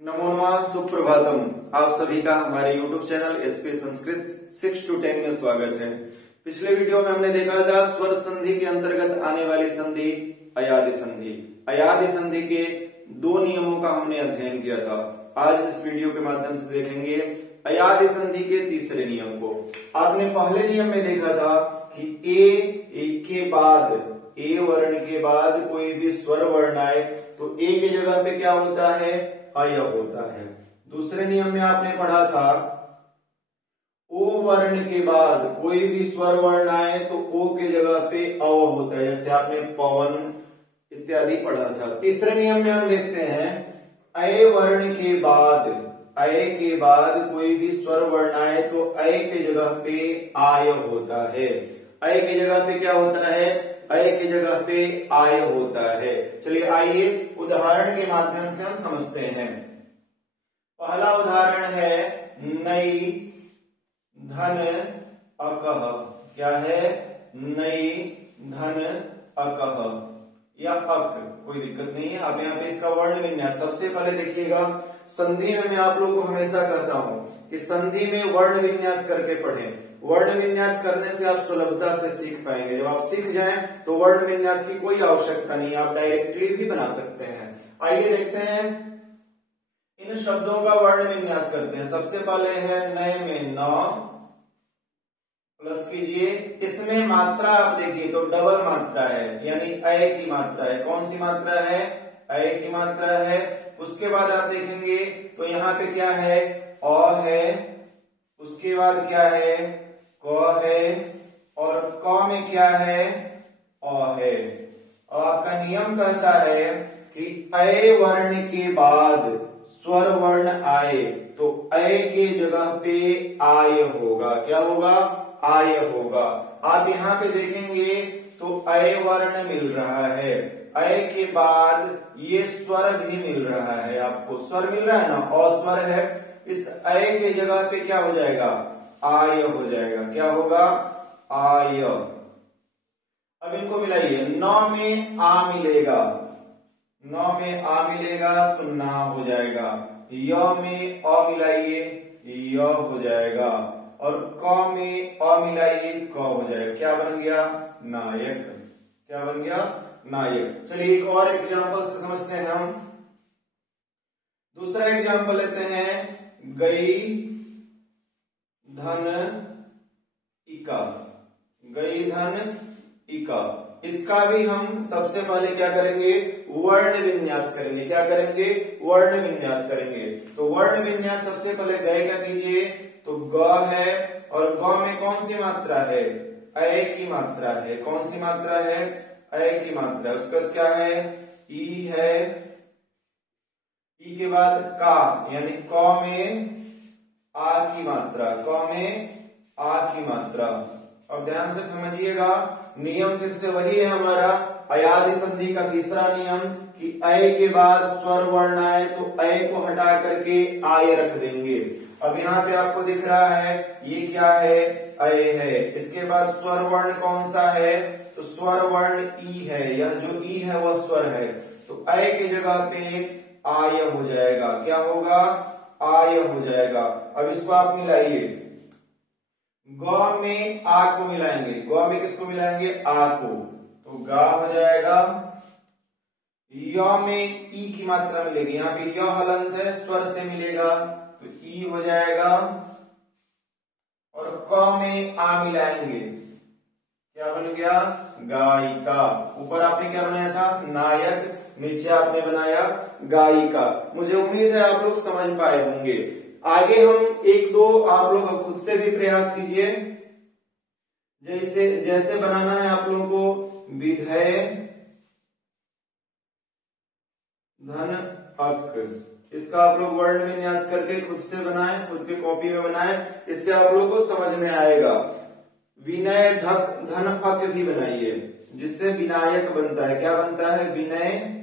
नमो नमः, सुप्रभातम। आप सभी का हमारे YouTube channel SP Sanskrit 6 to 10 में स्वागत है। पिछले वीडियो में हमने देखा था स्वर संधि के अंतर्गत आने वाली संधि अयादि संधि। अयादि संधि के दो नियमों का हमने अध्ययन किया था। आज इस वीडियो के माध्यम से देखेंगे अयादि संधि के तीसरे नियम को। आपने पहले नियम में देखा था कि ए के बाद, ए वर्ण के बाद कोई भी स्वर वर्ण आए तो ए की जगह पे क्या होता है, अय होता है। दूसरे नियम में आपने पढ़ा था ओ वर्ण के बाद कोई भी स्वर वर्ण आए तो ओ के जगह पे अ होता है, जैसे आपने पवन इत्यादि पढ़ा था। तीसरे नियम में हम देखते हैं अय वर्ण के बाद, अय के बाद कोई भी स्वर वर्ण आए तो अय के जगह पे आय होता है। अय की जगह पे क्या होता है, अय की जगह पे आय होता है। चलिए आइए उदाहरण के माध्यम से हम समझते हैं। पहला उदाहरण है नई धन अकह। क्या है, नई धन अकह या अक, कोई दिक्कत नहीं है। अब यहाँ पे इसका वर्ण विन्यास सबसे पहले देखिएगा। संधि में मैं आप लोग को हमेशा कहता हूं कि संधि में वर्ण विन्यास करके पढ़ें। वर्ण विन्यास करने से आप सुलभता से सीख पाएंगे। जब आप सीख जाएं तो वर्ण विन्यास की कोई आवश्यकता नहीं, आप डायरेक्टली भी बना सकते हैं। आइए देखते हैं इन शब्दों का वर्ण विन्यास करते हैं। सबसे पहले है नए में न, प्लस कीजिए। इसमें मात्रा आप देखिए तो डबल मात्रा है, यानी अय की मात्रा है। कौन सी मात्रा है, अय की मात्रा है। उसके बाद आप देखेंगे तो यहाँ पे क्या है, अ है। उसके बाद क्या है, क है। और क में क्या है, अ है। और आपका नियम कहता है कि अय वर्ण के बाद स्वर वर्ण आए तो अय के जगह पे आय होगा। क्या होगा, आय होगा। आप यहाँ पे देखेंगे तो अय वर्ण मिल रहा है, अय के बाद ये स्वर भी मिल रहा है। आपको स्वर मिल रहा है ना, और स्वर है। इस अय के जगह पे क्या हो जाएगा, आय हो जाएगा। क्या होगा, आय। अब इनको मिलाइए। न में आ मिलेगा, न में आ मिलेगा तो ना हो जाएगा। य में अ मिलाइए, य हो जाएगा। और क में अ मिलाइए, क हो जाएगा। क्या बन गया, नायक। क्या बन गया, नायक। चलिए एक और एग्जाम्पल से समझते हैं हम। दूसरा एग्जाम्पल लेते हैं गई धन इका। गई धन इका, इसका भी हम सबसे पहले क्या करेंगे, वर्ण विन्यास करेंगे। क्या करेंगे, वर्ण विन्यास करेंगे। तो वर्ण विन्यास सबसे पहले गए का कीजिए तो ग है, और ग में कौन सी मात्रा है, अय की मात्रा है। कौन सी मात्रा है, अय की मात्रा। उसका क्या है, ई है। ई के बाद का, यानी क में आ की मात्रा, क में आ की मात्रा। अब ध्यान से समझिएगा, नियम फिर से वही है हमारा अयादि संधि का तीसरा नियम कि अय के बाद स्वर वर्ण आए तो अय को हटा करके आय रख देंगे। अब यहाँ पे आपको दिख रहा है ये क्या है, अय है। इसके बाद स्वर वर्ण कौन सा है, तो स्वर वर्ण ई है। यह जो ई है वह स्वर है, तो अय की जगह पे आय हो जाएगा। क्या होगा, आय हो जाएगा। अब इसको आप मिलाइए। ग में आ को मिलाएंगे, ग में किसको मिलाएंगे, आ को, तो गा हो जाएगा। य में ई की मात्रा मिलेगी, यहाँ पे य हलंत है, स्वर से मिलेगा तो ई हो जाएगा। और क में आ मिलाएंगे, क्या बन गया, गायिका। ऊपर आपने क्या बनाया था, नायक। नीचे आपने बनाया गायिका। मुझे उम्मीद है आप लोग समझ पाए होंगे। आगे हम एक दो आप लोग खुद से भी प्रयास कीजिए। जैसे बनाना है आप लोगों को, विधेय धन अक। इसका आप लोग वर्ण विन्यास करके खुद से बनाएं, खुद के कॉपी में बनाएं। इससे आप लोगों को समझ में आएगा। विनय धन अक भी बनाइए, जिससे विनायक बनता है। क्या बनता है, विनय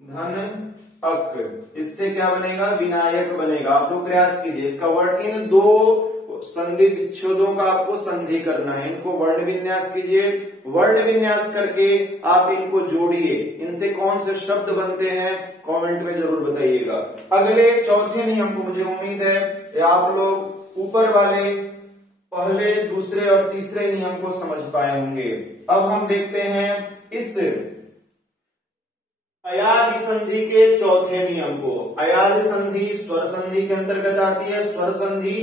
धन अक। इससे क्या बनेगा, विनायक बनेगा। आप लोग प्रयास कीजिए। इसका वर्ण इन दो संधि विच्छेदों का आपको संधि करना है। इनको वर्ण विन्यास कीजिए, वर्ण विन्यास करके आप इनको जोड़िए। इनसे कौन से शब्द बनते हैं कमेंट में जरूर बताइएगा। अगले चौथे नियम को मुझे उम्मीद है आप लोग ऊपर वाले पहले, दूसरे और तीसरे नियम को समझ पाए होंगे। अब हम देखते हैं इस अयादि संधि के चौथे नियम को। अयादि संधि स्वर संधि के अंतर्गत आती है। स्वर संधि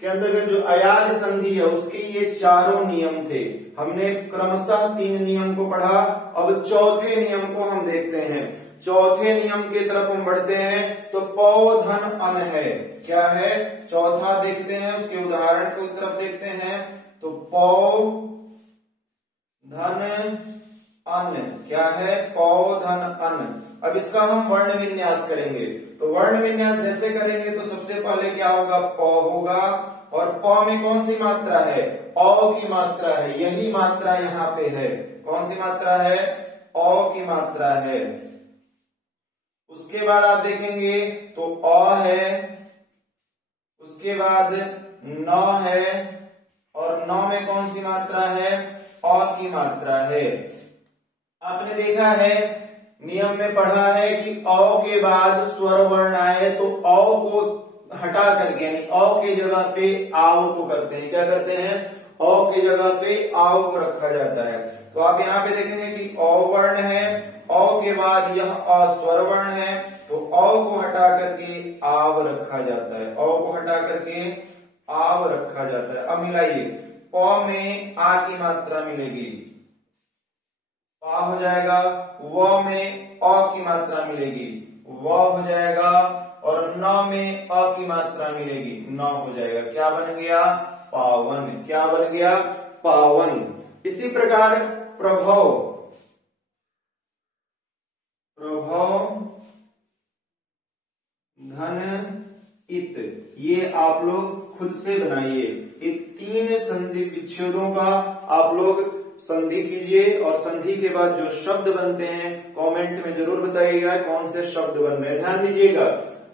के अंतर्गत जो अयादि संधि है उसके ये चारों नियम थे। हमने क्रमशः 3 नियम को पढ़ा, अब चौथे नियम को हम देखते हैं। चौथे नियम की तरफ हम बढ़ते हैं तो पौ धन अन है। क्या है? चौथा देखते हैं, उसके उदाहरण की तरफ देखते हैं तो पौ धन अन क्या है? पौ धन अन। अब इसका हम वर्ण विन्यास करेंगे तो वर्ण विन्यास जैसे करेंगे तो सबसे पहले क्या होगा? पौ होगा और पौ में कौन सी मात्रा है? औ की मात्रा है। यही मात्रा यहाँ पे है। कौन सी मात्रा है? औ की मात्रा है। उसके बाद आप देखेंगे तो अ है, उसके बाद न है और न में कौन सी मात्रा है? अ की मात्रा है। आपने देखा है नियम में पढ़ा है कि अ के बाद स्वर वर्ण आए तो अ को हटा करके यानी अ के जगह पे आव को करते हैं। क्या करते हैं? अ के जगह पे आव को रखा जाता है। तो आप यहाँ पे देखेंगे कि अ वर्ण है, अ के बाद यह अ स्वर वर्ण है तो अ को हटा करके आव रखा जाता है। अ को हटा करके आव रखा जाता है। अब मिलाइए, प में आ की मात्रा मिलेगी, पा हो जाएगा। व में अ की मात्रा मिलेगी, व हो जाएगा। और न में अ की मात्रा मिलेगी, न हो जाएगा। क्या बन गया? पावन। क्या बन गया? पावन। इसी प्रकार प्रभव, प्रभव धन इत, ये आप लोग खुद से बनाइए। ये 3 संधि विच्छेदों का आप लोग संधि कीजिए और संधि के बाद जो शब्द बनते हैं कमेंट में जरूर बताइएगा कौन से शब्द बन रहे हैं। ध्यान दीजिएगा,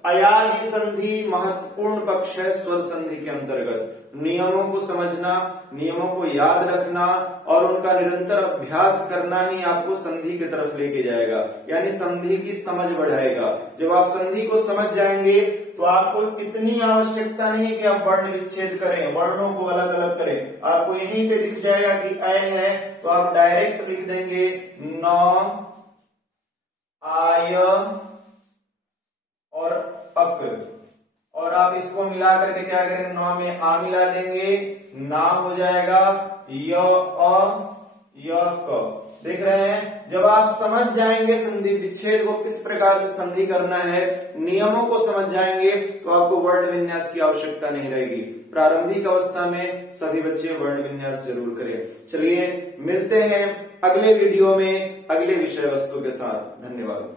अयादि संधि महत्वपूर्ण पक्ष है स्वर संधि के अंतर्गत। नियमों को समझना, नियमों को याद रखना और उनका निरंतर अभ्यास करना ही आपको संधि की तरफ लेके जाएगा, यानी संधि की समझ बढ़ाएगा। जब आप संधि को समझ जाएंगे तो आपको इतनी आवश्यकता नहीं है कि आप वर्ण विच्छेद करें, वर्णों को अलग अलग करें। आपको यहीं पे दिख जाएगा कि अय है तो आप डायरेक्ट लिख देंगे न, आय और अक, और आप इसको मिला करके क्या करेंगे? न में आ मिला देंगे, ना हो जाएगा, य अ य क। देख रहे हैं, जब आप समझ जाएंगे संधि विच्छेद को किस प्रकार से संधि करना है, नियमों को समझ जाएंगे तो आपको वर्ण विन्यास की आवश्यकता नहीं रहेगी। प्रारंभिक अवस्था में सभी बच्चे वर्ण विन्यास जरूर करें। चलिए मिलते हैं अगले वीडियो में अगले विषय वस्तु के साथ। धन्यवाद।